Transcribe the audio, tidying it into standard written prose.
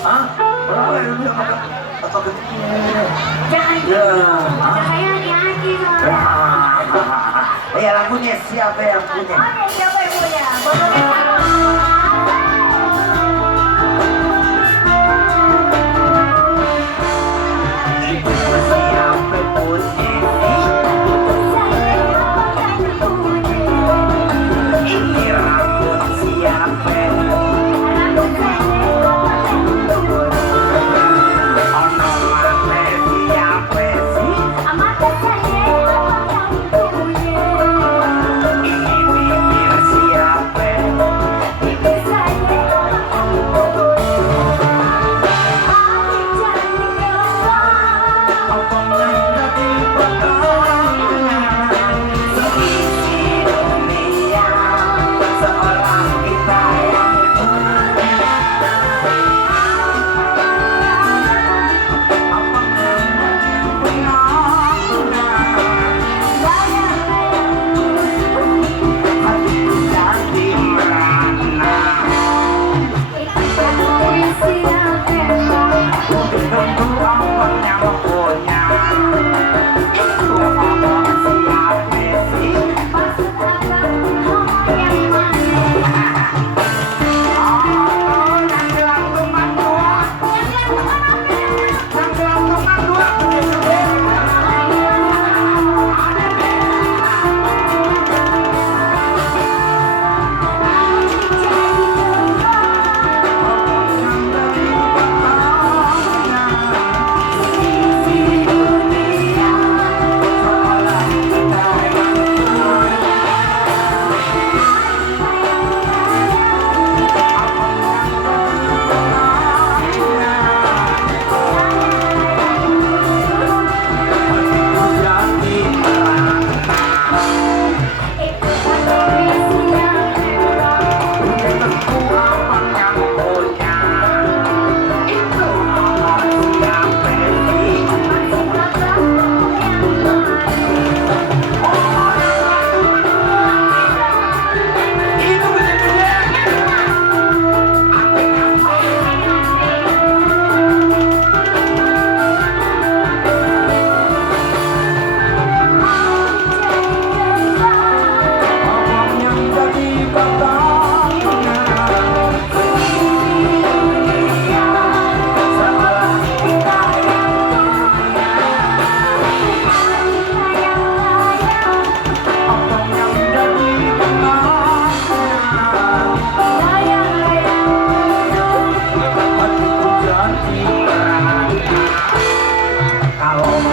Hah? Berapa ya? Atau kecil? Jangan gitu. Kata saya hati-hati soalnya. Ya lagunya siapa yang punya? Oke, siapa yang punya? Boleh Siapa punya? Ini rambut siapa? Ono mata siapa sih? Ini bibir siapa? Apa yang jadi pertanyaan? Seisi dunia seorang kita yang kalau